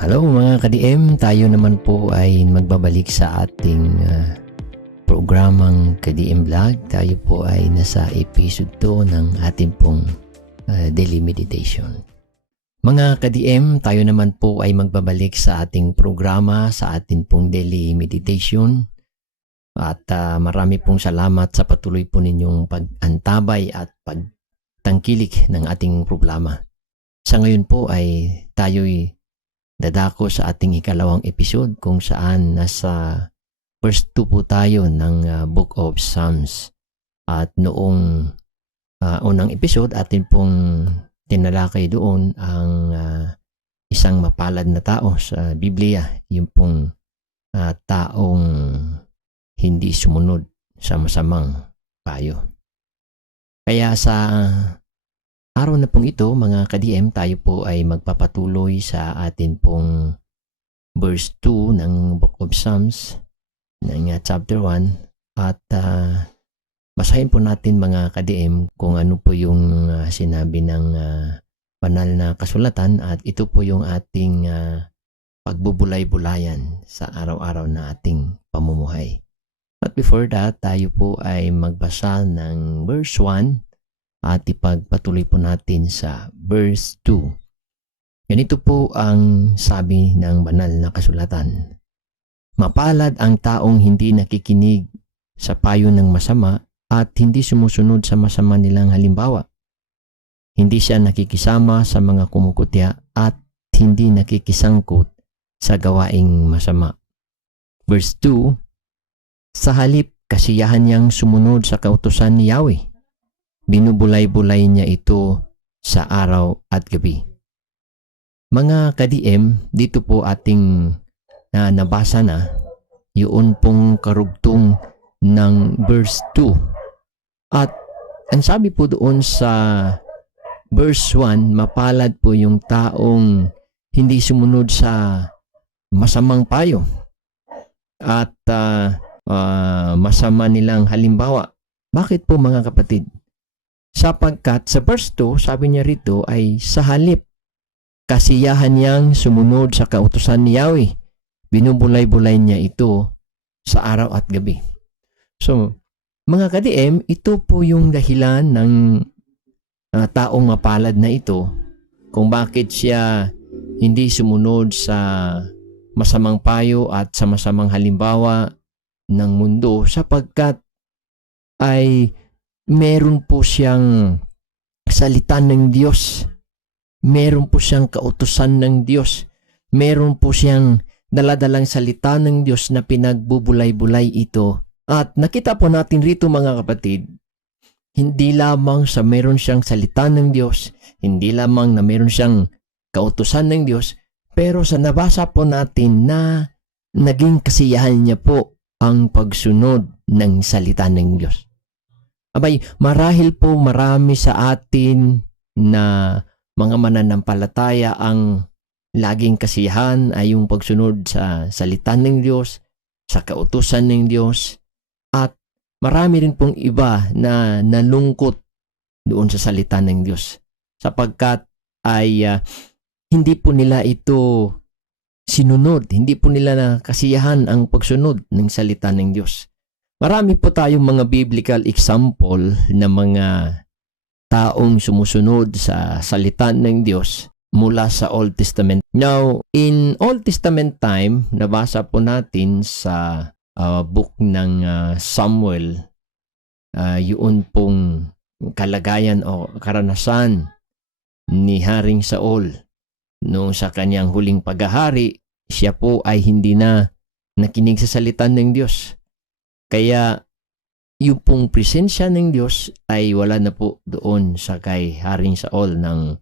Hello mga ka-DM, tayo naman po ay magbabalik sa ating programang ka-DM Vlog. Tayo po ay nasa episode 2 ng ating pong daily meditation. Mga ka-DM, tayo naman po ay magbabalik sa ating programa, sa ating pong daily meditation. At marami pong salamat sa patuloy po ninyong pag-antabay at pagtangkilik ng ating programa. Sa ngayon po ay tayo'y dadako sa ating ikalawang episode kung saan nasa verse 2 po tayo ng Book of Psalms. At noong unang episode atin pong tinalakay doon ang isang mapalad na tao sa Biblia, yung pong taong hindi sumunod sa masamang payo. Kaya sa araw na pong ito, mga ka-DM, tayo po ay magpapatuloy sa atin pong verse 2 ng Book of Psalms ng chapter 1 at basahin po natin mga ka-DM kung ano po yung sinabi ng banal na kasulatan at ito po yung ating pagbubulay-bulayan sa araw-araw na ating pamumuhay. But before that, tayo po ay magbasa ng verse 1 at ipagpatuloy po natin sa verse 2. Ganito po ang sabi ng banal na kasulatan. Mapalad ang taong hindi nakikinig sa payo ng masama at hindi sumusunod sa masama nilang halimbawa. Hindi siya nakikisama sa mga kumukutya at hindi nakikisangkot sa gawaing masama. Verse 2. Sa halip, kasiyahan niyang sumunod sa kautusan ni Yahweh. Binubulay-bulay niya ito sa araw at gabi. Mga ka-DM, dito po ating nabasa na yun pong karugtong ng verse 2. At ang sabi po doon sa verse 1, mapalad po yung taong hindi sumunod sa masamang payo at masama nilang halimbawa. Bakit po mga kapatid? Sapagkat sa verse 2, sabi niya rito ay sa halip, kasiyahan niyang sumunod sa kautusan ni Yahweh. Binubulay-bulay niya ito sa araw at gabi. So, mga ka-DM, ito po yung dahilan ng taong mapalad na ito kung bakit siya hindi sumunod sa masamang payo at sa masamang halimbawa ng mundo sapagkat ay meron po siyang salita ng Diyos. Meron po siyang kautusan ng Diyos. Meron po siyang daladalang salita ng Diyos na pinagbubulay-bulay ito. At nakita po natin rito mga kapatid, hindi lamang sa meron siyang salita ng Diyos, hindi lamang na meron siyang kautusan ng Diyos, pero sa nabasa po natin na naging kasiyahan niya po ang pagsunod ng salita ng Diyos. Abay, marahil po marami sa atin na mga mananampalataya ang laging kasiyahan ay yung pagsunod sa salita ng Diyos, sa kautusan ng Diyos, at marami rin pong iba na nalungkot doon sa salita ng Diyos sapagkat ay hindi po nila ito sinunod, hindi po nila na kasiyahan ang pagsunod ng salita ng Diyos. Marami po tayong mga biblical example na mga taong sumusunod sa salita ng Diyos mula sa Old Testament. Now, in Old Testament time, nabasa po natin sa book ng Samuel, yun pong kalagayan o karanasan ni Haring Saul. Noong sa kanyang huling paghahari, siya po ay hindi na nakinig sa salita ng Diyos. Kaya yung pong presensya ng Diyos ay wala na po doon sa kay Haring Saul ng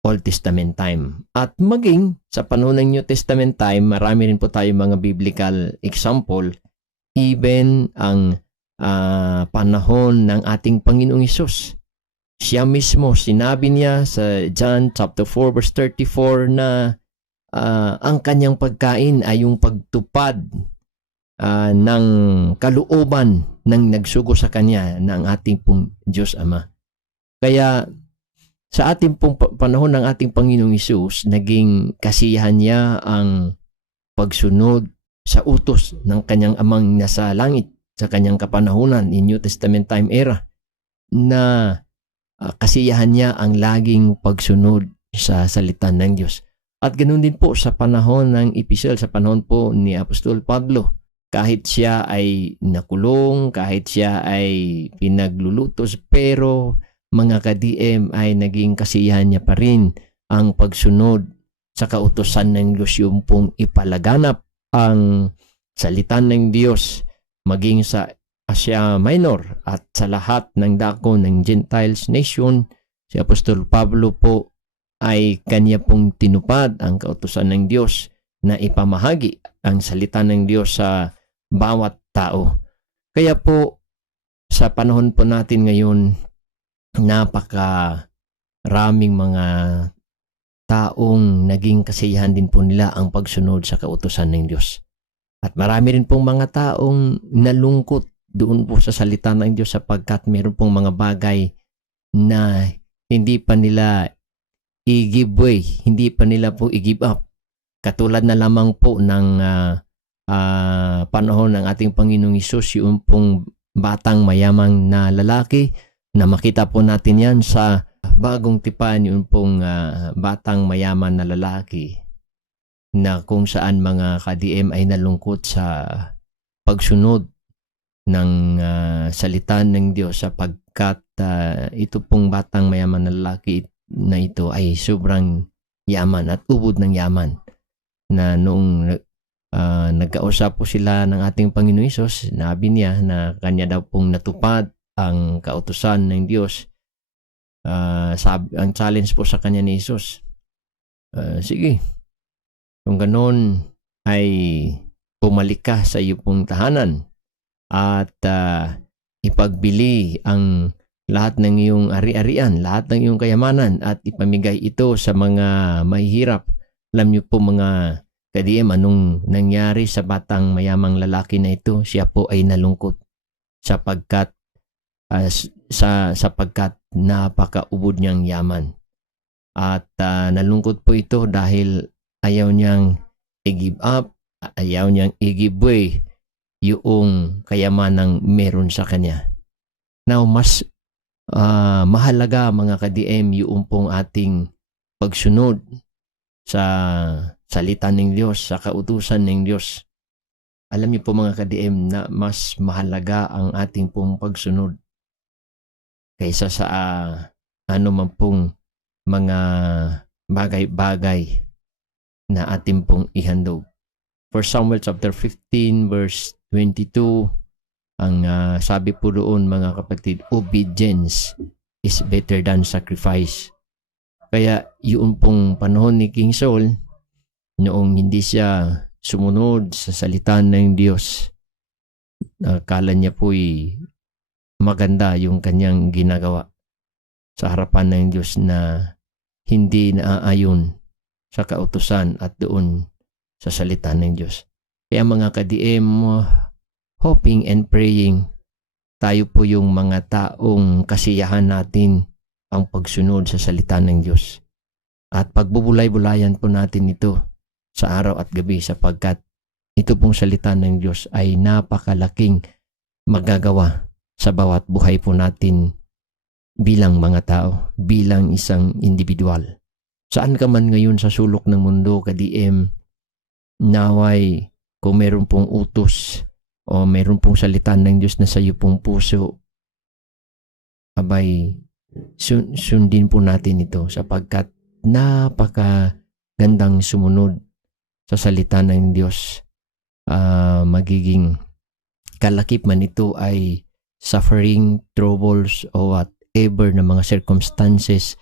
Old Testament time. At maging sa panahon ng New Testament time, marami rin po tayong mga biblical example, even ang panahon ng ating Panginoong Hesus. Siya mismo, sinabi niya sa John chapter 4 verse 34 na ang kanyang pagkain ay yung pagtupad ng kalooban ng nagsugo sa kanya ng ating pong Diyos Ama. Kaya Sa ating pong panahon ng ating Panginoong Hesus, naging kasiyahan niya ang pagsunod sa utos ng kanyang amang nasa langit sa kanyang kapanahunan in New Testament time era, na kasiyahan niya ang laging pagsunod sa salita ng Diyos. At ganoon din po sa panahon ng epistle, sa panahon po ni Apostol Pablo. Kahit siya ay nakulong, kahit siya ay pinaglulutos, pero mga ka-DM ay naging kasiyahan niya pa rin ang pagsunod sa kautusan ng Diyos, yung pong ipalaganap ang salita ng Diyos maging sa Asia Minor at sa lahat ng dako ng Gentiles nation. Si Apostol Pablo po ay kanya pong tinupad ang kautusan ng Diyos na ipamahagi ang salita ng Diyos sa bawat tao. Kaya po sa panahon po natin ngayon, napakaraming mga taong naging kasiyahan din po nila ang pagsunod sa kautusan ng Diyos. At marami rin pong mga taong nalungkot doon po sa salita ng Diyos sapagkat meron pong mga bagay na hindi pa nila i-give way, hindi pa nila po i-give up. Katulad na lamang po ng panahon ng ating Panginoong Hesus, yung pong batang mayamang na lalaki, na makita po natin yan sa bagong tipan, yung pong batang mayaman na lalaki na kung saan mga ka-DM ay nalungkot sa pagsunod ng salita ng Diyos sapagkat ito pong batang mayaman na lalaki na ito ay sobrang yaman at ubod ng yaman, na noong nagkausap po sila ng ating Panginoon Hesus, sinabi niya na kanya daw pong natupad ang kautusan ng Diyos. Ang challenge po sa kanya ni Hesus, sige, kung ganoon ay pumalik ka sa iyo pong tahanan at ipagbili ang lahat ng iyong ari-arian, lahat ng iyong kayamanan at ipamigay ito sa mga mahihirap. Alam niyo po mga ka-DM, anong nangyari sa batang mayamang lalaki na ito? Siya po ay nalungkot sapagkat napakaubod niyang yaman. At nalungkot po ito dahil ayaw niyang i-give up, ayaw niyang i-give way yung kayamanang meron sa kanya. Now, mas mahalaga mga ka-DM yung pong ating pagsunod sa salita ng Diyos, sa kautusan ng Diyos. Alam niyo po mga ka-DM na mas mahalaga ang ating pong pagsunod kaysa sa man pong mga bagay-bagay na ating pong ihandog. For Samuel chapter 15 verse 22, ang sabi po doon mga kapatid, obedience is better than sacrifice. Kaya yung pong panahon ni King Saul, noong hindi siya sumunod sa salita ng Diyos, akala niya po'y maganda yung kanyang ginagawa sa harapan ng Diyos na hindi naaayon sa kautusan at doon sa salita ng Diyos. Kaya mga ka-DM, hoping and praying, tayo po yung mga taong kasiyahan natin ang pagsunod sa salita ng Diyos. At pagbubulay-bulayan po natin ito sa araw at gabi sapagkat ito pong salita ng Diyos ay napakalaking magagawa sa bawat buhay po natin bilang mga tao, bilang isang individual. Saan ka man ngayon sa sulok ng mundo, ka-DM, naway kung meron pong utos o meron pong salita ng Diyos na sa iyo pong puso, abay, sundin po natin ito sapagkat napakagandang sumunod sa salita ng Diyos. Magiging kalakip man ito ay suffering, troubles, o whatever na mga circumstances,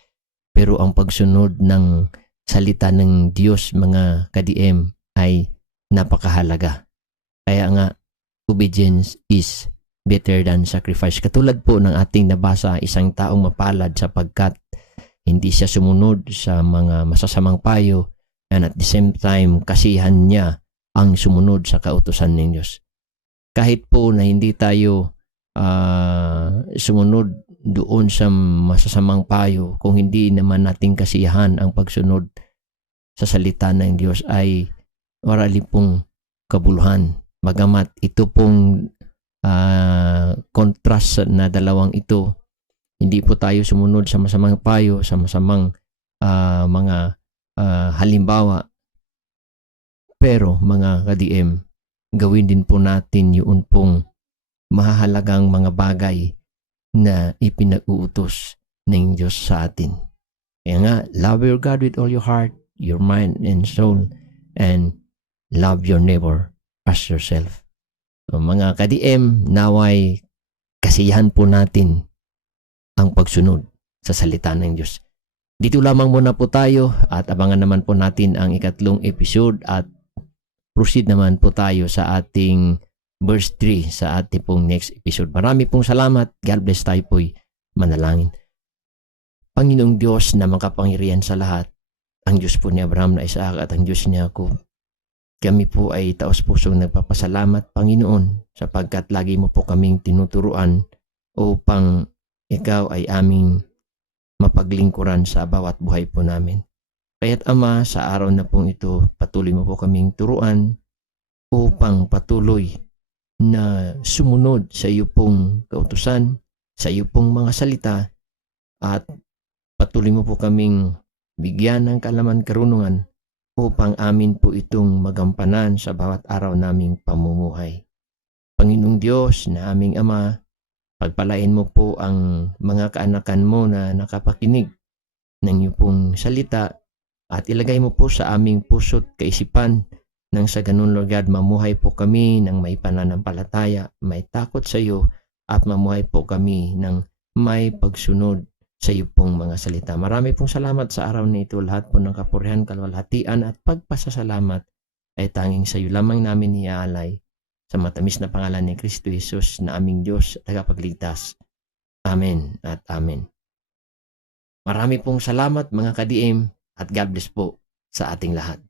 pero ang pagsunod ng salita ng Diyos mga ka-DM ay napakahalaga. Kaya nga, obedience is better than sacrifice. Katulad po ng ating nabasa, isang taong mapalad sapagkat hindi siya sumunod sa mga masasamang payo, and at the same time, kasihan niya ang sumunod sa kautusan ng Diyos. Kahit po na hindi tayo sumunod doon sa masasamang payo kung hindi naman nating kasiyahan ang pagsunod sa salita ng Diyos ay marali pong kabuluhan. Bagamat ito pong contrast na dalawang ito, hindi po tayo sumunod sa masamang payo, sa masamang mga halimbawa. Pero mga ka-DM, gawin din po natin yun pong mahahalagang mga bagay na ipinag-uutos ng Diyos sa atin. Kaya nga, love your God with all your heart, your mind and soul, and love your neighbor as yourself. So, mga ka-DM, naway kasiyahan po natin ang pagsunod sa salita ng Diyos. Dito lamang muna po tayo at abangan naman po natin ang ikatlong episode at proceed naman po tayo sa ating verse 3 sa ating pong next episode. Marami pong salamat. God bless, tayo po'y manalangin. Panginoong Diyos na makapangyarihan sa lahat, ang Diyos po ni Abraham na Isaac at ang Diyos ni Jacob, kami po ay taos-pusong nagpapasalamat, Panginoon, sapagkat lagi mo po kaming tinuturuan upang ikaw ay aming mapaglingkuran sa bawat buhay po namin. Kaya't Ama, sa araw na pong ito, patuloy mo po kaming turuan upang patuloy na sumunod sa iyo pong kautusan, sa iyo pong mga salita, at patuloy mo po kaming bigyan ng kaalaman karunungan upang amin po itong magampanan sa bawat araw naming pamumuhay. Panginoong Diyos na aming Ama, pagpalain mo po ang mga kaanakan mo na nakapakinig ng iyo pong salita at ilagay mo po sa aming puso't kaisipan nang sa ganun, Lord God, mamuhay po kami ng may pananampalataya, may takot sa iyo, at mamuhay po kami ng may pagsunod sa iyo pong mga salita. Marami pong salamat sa araw na ito. Lahat po ng kapurihan, kalwalhatian at pagpasasalamat ay tanging sa iyo lamang namin iaalay sa matamis na pangalan ni Kristo Jesus na aming Diyos at tagapagligtas. Amen at amen. Marami pong salamat mga ka-DM at God bless po sa ating lahat.